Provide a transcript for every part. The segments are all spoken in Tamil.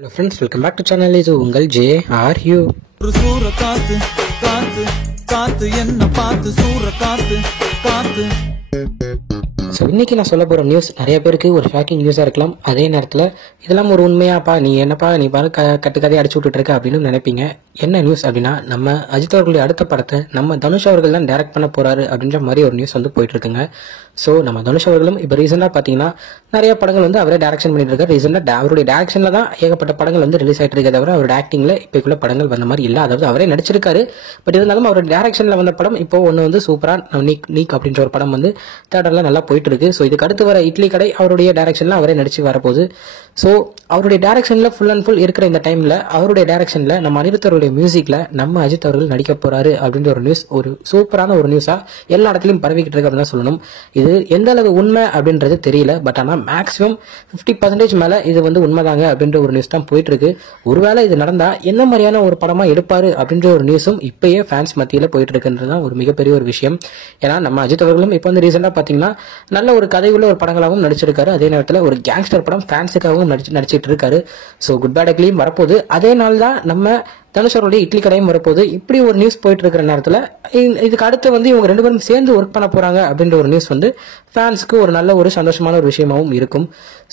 Hello friends, welcome back to channel. இது உங்கள் JRU. ஒரு சூற காத்து காத்து காத்து என்ன பார்த்து சூற காத்து காத்து. ஸோ இன்றைக்கி நான் சொல்ல போகிற நியூஸ் நிறைய பேருக்கு ஒரு ஷாக்கிங் நியூஸாக இருக்கலாம். அதே நேரத்தில் இதெல்லாம் ஒரு உண்மையாப்பா, நீ என்னப்பா நீ பாரு கட்டுக்கதையை அடிச்சு விட்டுட்டு இருக்க அப்படின்னு நினைப்பீங்க. என்ன நியூஸ் அப்படின்னா, நம்ம அஜித் அவர்களுடைய அடுத்த படத்தை நம்ம தனுஷ் அவர்கள் தான் டைரக்ட் பண்ண போகிறாரு அப்படின்ற மாதிரி ஒரு நியூஸ் வந்து போயிட்டு இருக்குங்க. ஸோ நம்ம தனுஷ் அவர்களும் இப்போ ரீசெண்டாக பார்த்தீங்கன்னா நிறைய படங்கள் வந்து அவரே டைரக்ஷன் பண்ணிட்டு இருக்காரு. ரீசெண்டாக அவருடைய டைரக்ஷனில் தான் ஏகப்பட்ட படங்கள் வந்து ரிலீஸ் ஆகிட்டு இருக்கே தவிர அவருடைய ஆக்டிங்கில் இப்போக்குள்ள படங்கள் வந்த மாதிரி இல்லை. அதாவது அவரே நடிச்சிருக்காரு, பட் இருந்தாலும் அவருடைய டைரக்ஷனில் வந்த படம் இப்போ ஒன்று வந்து சூப்பராக நீக் அப்படின்ற ஒரு படம் வந்து தேட்டரில் நல்லா போயிட்டு இருக்கு. ஸோ இதுக்கு அடுத்து வர இட்லி கடை அவருடைய டைரக்ஷனில் அவரே நடிச்சு வரப்போகுது. ஸோ அவருடைய டைரக்ஷனில் ஃபுல் அண்ட் ஃபுல் இருக்கிற இந்த டைமில் அவருடைய டைரக்ஷனில் நம்ம அனிருத்தருடைய மியூசிக்கில் நம்ம அஜித் அவர்கள் நடிக்க போறாரு அப்படின்ற ஒரு நியூஸ், ஒரு சூப்பரான ஒரு நியூஸாக எல்லா இடத்துலையும் பரவிக்கிட்டு இருக்கு அப்படின்னு தான் சொல்லணும். இது எந்த அளவு உண்மை அப்படின்றது தெரியல, பட் ஆனால் மேக்ஸிமம் 50% மேலே இது வந்து உண்மைதாங்க அப்படின்ற ஒரு நியூஸ் தான் போயிட்டு இருக்கு. ஒருவேளை இது நடந்தால் என்ன மாதிரியான ஒரு படமாக எடுப்பாரு அப்படின்ற ஒரு நியூஸும் இப்பயே ஃபேன்ஸ் மத்தியில் போயிட்டு இருக்குன்றது தான் ஒரு மிகப்பெரிய ஒரு விஷயம். ஏன்னா நம்ம அஜித் அவர்களும் இப்போ வந்து ரீசெண்டாக பார்த்தீங்கன்னா நல்ல ஒரு கதையுள்ள ஒரு படங்களாகவும் நடிச்சிருக்காரு. அதே நேரத்தில் ஒரு கேங்ஸ்டர் படம் ஃபேன்ஸுக்காகவும் நடிச்சிட்டு இருக்காரு. ஸோ குட் பேட் அக்லியும் வரப்போகுது. அதே நாள் தான் நம்ம தனுஷ் அவருடைய இட்லி கடையும் வரப்போகுது. இப்படி ஒரு நியூஸ் போயிட்டு இருக்கிற நேரத்தில் இதுக்கு அடுத்து வந்து இவங்க ரெண்டு பேரும் சேர்ந்து ஒர்க் பண்ண போறாங்க அப்படின்ற ஒரு நியூஸ் வந்து ஃபேன்ஸ்க்கு ஒரு நல்ல ஒரு சந்தோஷமான ஒரு விஷயமாகவும் இருக்கும்.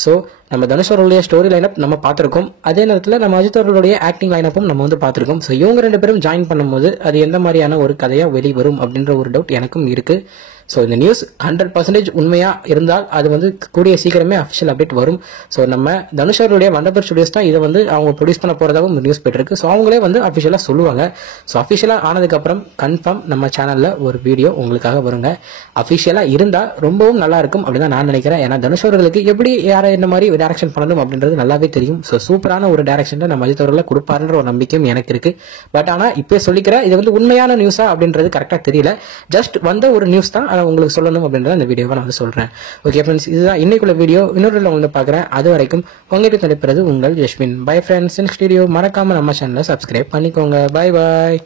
ஸோ நம்ம தனுஷ் அவர்களுடைய ஸ்டோரி லைனப் நம்ம பார்த்துருக்கோம். அதே நேரத்தில் நம்ம அஜித் அவர்களுடைய ஆக்டிங் லைனப்பும் நம்ம வந்து பார்த்துருக்கோம். ஸோ இவங்க ரெண்டு பேரும் ஜாயின் பண்ணும்போது அது எந்த மாதிரியான ஒரு கதையாக வெளிவரும் அப்படின்ற ஒரு டவுட் எனக்கும் இருக்கு. ஸோ இந்த நியூஸ் 100% உண்மையா இருந்தால் அது வந்து கூடிய சீக்கிரமே அஃபிஷியல் அப்டேட் வரும். ஸோ நம்ம தனுஷ் அவர்களுடைய வண்டர்பர் ஸ்டுடியோஸ் தான் இதை வந்து அவங்க ப்ரொடியூஸ் பண்ண போறதாகவும் நியூஸ் போயிட்டு இருக்கு. ஸோ அவங்களே வந்து அஃபிஷியலாக சொல்லுவாங்க. ஸோ அஃபிஷியலாக ஆனதுக்கப்புறம் கன்ஃபார்ம் நம்ம சேனலில் ஒரு வீடியோ உங்களுக்காக வருங்க. அஃபிஷியலாக இருந்தால் ரொம்பவும் நல்லா இருக்கும் அப்படின்னு தான் நான் நினைக்கிறேன். ஏன்னா தனுஷ் அவர்களுக்கு எப்படி யாரை இந்த மாதிரி டைரக்ஷன் பண்ணணும் அப்படின்றது நல்லாவே தெரியும். ஸோ சூப்பரான ஒரு டைரக்ஷன் நம்ம அஜித் அவர்களை கொடுப்பாருன்ற ஒரு நம்பிக்கையும் எனக்கு இருக்கு. பட் ஆனால் இப்போ சொல்லிக்கிறேன், இது வந்து உண்மையான நியூஸா அப்படின்றது கரெக்டாக தெரியல. ஜஸ்ட் வந்த ஒரு நியூஸ் தான், அதை உங்களுக்கு சொல்லணும் அப்படின்றத இந்த வீடியோவை நான் வந்து சொல்றேன். ஓகே ஃப்ரெண்ட்ஸ், இதுதான் இன்னைக்குள்ள வீடியோ. இன்னொரு வந்து பார்க்குறேன். அது வரைக்கும் உங்ககிட்ட தடுப்பது உங்கள் Jasmine. Bye friends. Next video மறக்காம நம்ம சேனலை சப்ஸ்கிரைப் பண்ணிக்கோங்க. Bye bye.